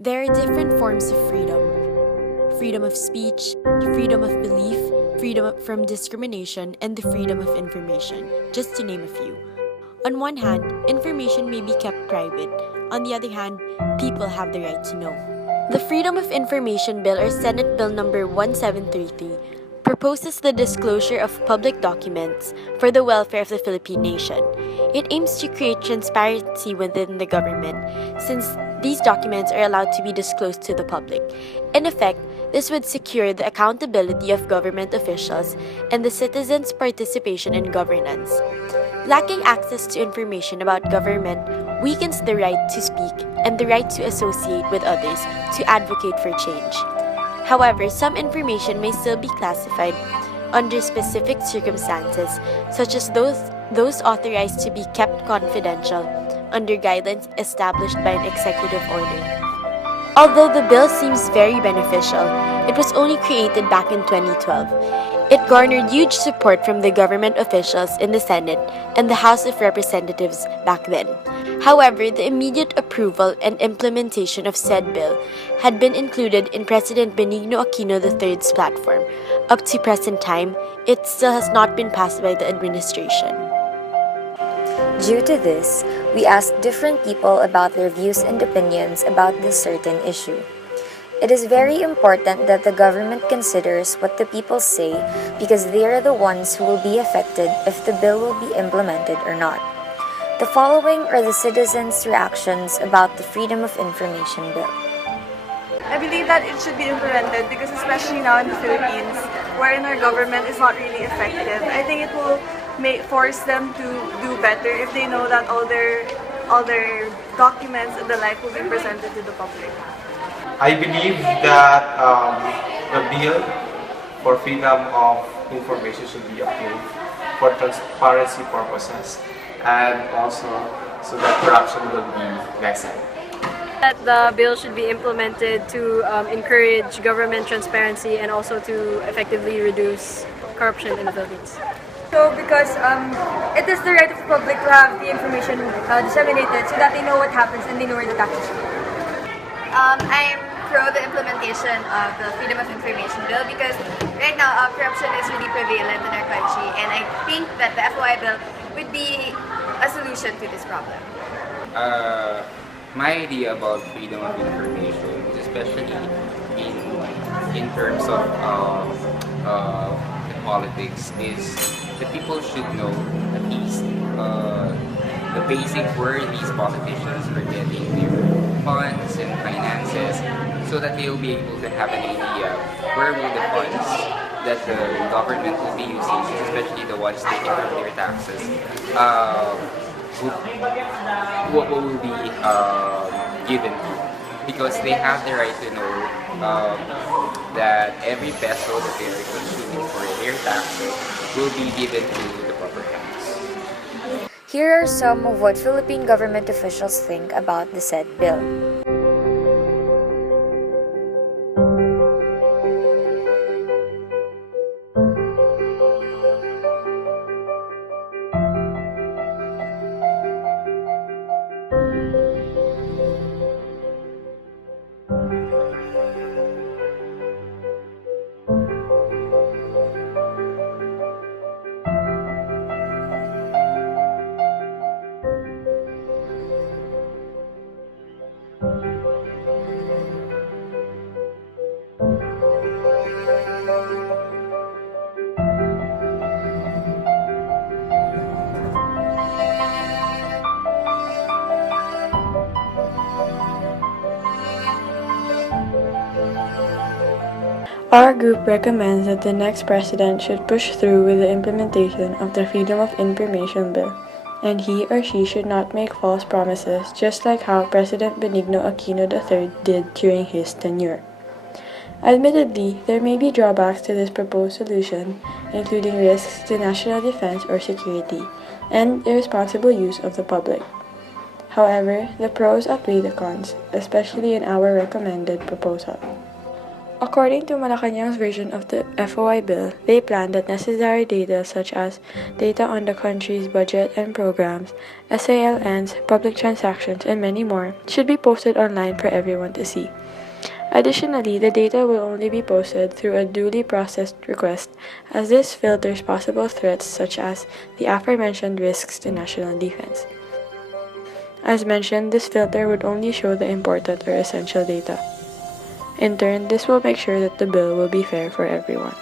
There are different forms of freedom: freedom of speech, freedom of belief, from discrimination, and the freedom of information, just to name a few. On one hand, information may be kept private. On the other hand, people have the right to know. The Freedom of Information Bill, or Senate Bill number 1733, proposes the disclosure of public documents for the welfare of the Philippine nation. It aims to create transparency within the government, since these documents are allowed to be disclosed to the public. In effect, this would secure the accountability of government officials and the citizens' participation in governance. Lacking access to information about government weakens the right to speak and the right to associate with others to advocate for change. However, some information may still be classified under specific circumstances, such as those authorized to be kept confidential under guidelines established by an executive order. Although the bill seems very beneficial, it was only created back in 2012. It garnered huge support from the government officials in the Senate and the House of Representatives back then. However, the immediate approval and implementation of said bill had been included in President Benigno Aquino III's platform. Up to present time, it still has not been passed by the administration. Due to this, we asked different people about their views and opinions about this certain issue. It is very important that the government considers what the people say because they are the ones who will be affected if the bill will be implemented or not. The following are the citizens' reactions about the Freedom of Information Bill. I believe that it should be implemented because especially now in the Philippines, wherein our government is not really effective, I think it will force them to do better if they know that all their documents and the like will be presented to the public. I believe that the bill for freedom of information should be approved for transparency purposes and also so that corruption will be lessened. That the bill should be implemented to encourage government transparency and also to effectively reduce corruption in the Philippines. So because it is the right of the public to have the information disseminated so that they know what happens and they know where the taxes go. I'm pro the implementation of the Freedom of Information Bill because right now corruption is really prevalent in our country, and I think that the FOI bill would be a solution to this problem. My idea about freedom of information is especially in terms of the politics is that people should know at least the basic where these politicians are getting their funds and finances so that they'll be able to have an idea where will the funds that the government will be using, especially the ones taken from their taxes, what will be given to, because they have the right to know that every peso that they are consuming for their taxes will be given to the proper hands. Here are some of what Philippine government officials think about the said bill. Our group recommends that the next president should push through with the implementation of the Freedom of Information Bill, and he or she should not make false promises, just like how President Benigno Aquino III did during his tenure. Admittedly, there may be drawbacks to this proposed solution, including risks to national defense or security, and irresponsible use of the public. However, the pros outweigh the cons, especially in our recommended proposal. According to Malacanang's version of the FOI bill, they plan that necessary data such as data on the country's budget and programs, SALNs, public transactions, and many more should be posted online for everyone to see. Additionally, the data will only be posted through a duly processed request, as this filters possible threats such as the aforementioned risks to national defense. As mentioned, this filter would only show the important or essential data. In turn, this will make sure that the bill will be fair for everyone.